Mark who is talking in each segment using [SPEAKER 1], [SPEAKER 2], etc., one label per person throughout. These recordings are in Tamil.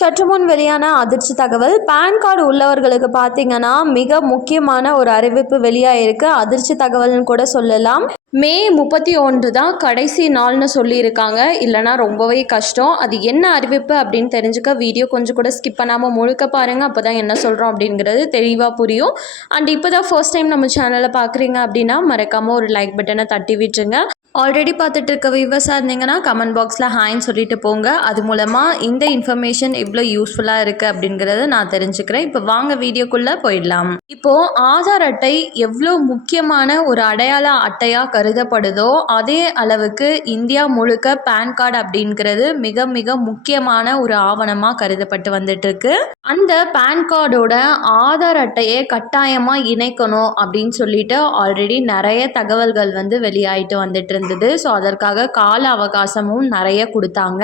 [SPEAKER 1] சற்று முன் வெளியான அதிர்ச்சி தகவல். பேன் கார்டு உள்ளவர்களுக்கு பார்த்தீங்கன்னா மிக முக்கியமான ஒரு அறிவிப்பு வெளியாயிருக்கு. அதிர்ச்சி தகவல்னு கூட சொல்லலாம். மே முப்பத்தி ஒன்று தான் கடைசி நாள்னு சொல்லியிருக்காங்க. இல்லைனா ரொம்பவே கஷ்டம். அது என்ன அறிவிப்பு அப்படின்னு தெரிஞ்சுக்க வீடியோ கொஞ்சம் கூட ஸ்கிப் பண்ணாமல் முழுக்க பாருங்கள் அப்போ தான் என்ன சொல்கிறோம் அப்படிங்கிறது தெளிவாக புரியும். அண்ட் இப்போ தான் ஃபர்ஸ்ட் டைம் நம்ம சேனலை பார்க்குறீங்க அப்படின்னா மறக்காமல் ஒரு லைக் பட்டனை தட்டி விட்டுருங்க. ஆல்ரெடி பார்த்துட்டு இருக்க வியூவர்ஸாக இருந்தீங்கன்னா கமெண்ட் பாக்ஸில் ஹாய்ன்னு சொல்லிட்டு போங்க. அது மூலமாக இந்த இன்ஃபர்மேஷன் எவ்வளோ யூஸ்ஃபுல்லாக இருக்குது அப்படிங்கிறத நான் தெரிஞ்சுக்கிறேன். இப்போ வாங்க வீடியோக்குள்ளே போயிடலாம். இப்போது ஆதார் அட்டை எவ்வளோ முக்கியமான ஒரு அடையாள அட்டையாக கருதப்படுதோ அதே அளவுக்கு இந்தியா முழுக்க பேன் கார்டு அப்படிங்கிறது மிக மிக முக்கியமான ஒரு ஆவணமாக கருதப்பட்டு வந்துட்டுருக்கு. அந்த பேன் கார்டோட ஆதார் அட்டையை கட்டாயமாக இணைக்கணும் அப்படின்னு சொல்லிட்டு ஆல்ரெடி நிறைய தகவல்கள் வந்து வெளியாயிட்டு வந்துட்டு இருந்தது. ஸோ அதற்காக கால அவகாசமும் நிறைய கொடுத்தாங்க.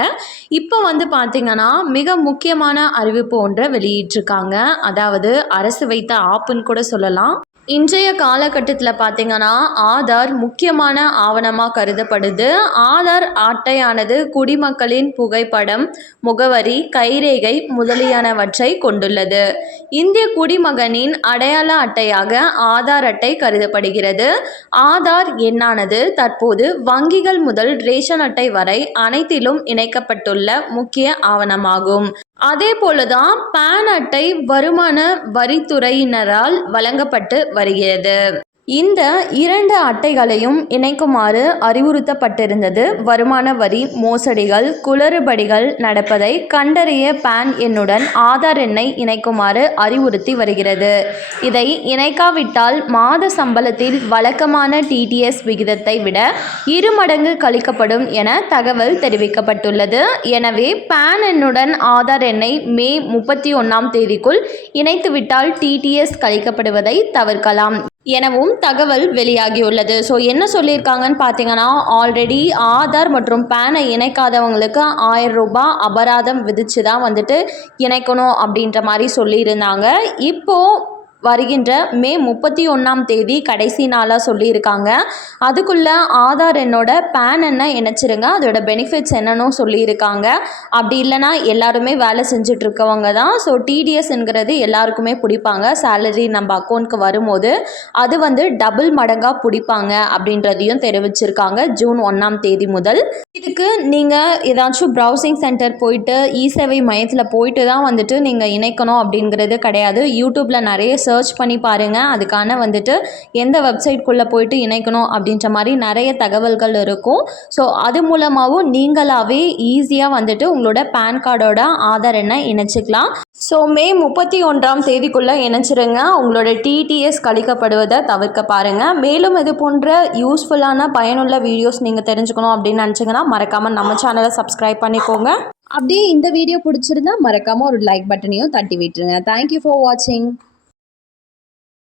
[SPEAKER 1] இப்போ வந்து பார்த்திங்கன்னா மிக முக்கியமான அறிவிப்பு ஒன்றை வெளியிட்டிருக்காங்க. அதாவது அரசு வைத்த ஆப்புன்னு கூட சொல்லலாம். இன்றைய காலகட்டத்தில் பார்த்தீங்கன்னா ஆதார் முக்கியமான ஆவணமாக கருதப்படுது. ஆதார் அட்டையானது குடிமக்களின் புகைப்படம் முகவரி கைரேகை முதலியனவற்றை கொண்டுள்ளது. இந்திய குடிமகனின் அடையாள அட்டையாக ஆதார் அட்டை கருதப்படுகிறது. ஆதார் எண்ணானது தற்போது வங்கிகள் முதல் ரேஷன் அட்டை வரை அனைத்திலும் இணைக்கப்பட்டுள்ள முக்கிய ஆவணமாகும். அதே போலதான் பான் அட்டை வருமான வரித்துறையினரால் வழங்கப்பட்டு வருகிறது. இந்த இரண்டு அட்டைகளையும் இணைக்குமாறு அறிவுறுத்தப்பட்டிருந்தது. வருமான வரி மோசடிகள் குளறுபடிகள் நடப்பதை கண்டறிய பேன் எண்ணுடன் ஆதார் எண்ணை இணைக்குமாறு அறிவுறுத்தி வருகிறது. இதை இணைக்காவிட்டால் மாத சம்பளத்தில் வழக்கமான டிடிஎஸ் விகிதத்தை விட இரு மடங்கு கழிக்கப்படும் என தகவல் தெரிவிக்கப்பட்டுள்ளது. எனவே பேன் எண்ணுடன் ஆதார் எண்ணை மே முப்பத்தி ஒன்றாம் தேதிக்குள் இணைத்துவிட்டால் டிடிஎஸ் கழிக்கப்படுவதை தவிர்க்கலாம். எனவும் தகவல் வெளியாகியுள்ளது. ஸோ என்ன சொல்லியிருக்காங்கன்னு பார்த்தீங்கன்னா ஆல்ரெடி ஆதார் மற்றும் பேனை இணைக்காதவங்களுக்கு ஆயிரம் ரூபாய் அபராதம் விதித்து தான் வந்துட்டு இணைக்கணும் அப்படின்ற மாதிரி சொல்லியிருந்தாங்க. இப்போது வருகின்ற மே முப்பத்தி ஒன்றாம் தேதி கடைசி நாளாக சொல்லியிருக்காங்க. அதுக்குள்ளே ஆதார் என்னோட பேன் என்ன இணைச்சிருங்க அதோட பெனிஃபிட்ஸ் என்னன்னு சொல்லியிருக்காங்க. அப்படி இல்லைன்னா எல்லாருமே வேலை செஞ்சிட்ருக்கவங்க தான். ஸோ டிடிஎஸ்ங்கிறது எல்லாருக்குமே பிடிப்பாங்க. சேலரி நம்ம அக்கௌண்ட்க்கு வரும்போது அது வந்து டபுள் மடங்காக பிடிப்பாங்க அப்படின்றதையும் தெரிவிச்சிருக்காங்க ஜூன் ஒன்றாம் தேதி முதல். இதுக்கு நீங்கள் ஏதாச்சும் ப்ரௌசிங் சென்டர் போயிட்டு இ சேவை மையத்தில் போயிட்டு தான் வந்துட்டு நீங்கள் இணைக்கணும் அப்படிங்கிறது கிடையாது. யூடியூப்பில் நிறைய சர்ச் பண்ணி பாருங்கள் அதுக்கான வந்துட்டு எந்த வெப்சைட்குள்ளே போயிட்டு இணைக்கணும் அப்படின்ற மாதிரி நிறைய தகவல்கள் இருக்கும். ஸோ அது மூலமாகவும் நீங்களாகவே ஈஸியாக வந்துட்டு உங்களோட பேன் கார்டோட ஆதார் எண்ணை இணைச்சிக்கலாம். ஸோ மே முப்பத்தி ஒன்றாம் தேதிக்குள்ளே இணைச்சிருங்க. உங்களோட டிடிஎஸ் கழிக்கப்படுவதை தவிர்க்க பாருங்கள் மேலும் இது போன்ற யூஸ்ஃபுல்லான பயனுள்ள வீடியோஸ் நீங்கள் தெரிஞ்சுக்கணும் அப்படின்னு நினச்சிங்கன்னா மறக்காமல் நம்ம சேனலை சப்ஸ்கிரைப் பண்ணிக்கோங்க. அப்படியே இந்த வீடியோ பிடிச்சிருந்தா மறக்காமல் ஒரு லைக் பட்டனையும் தட்டி விட்டுருங்க. தேங்க்யூ ஃபார் வாட்சிங்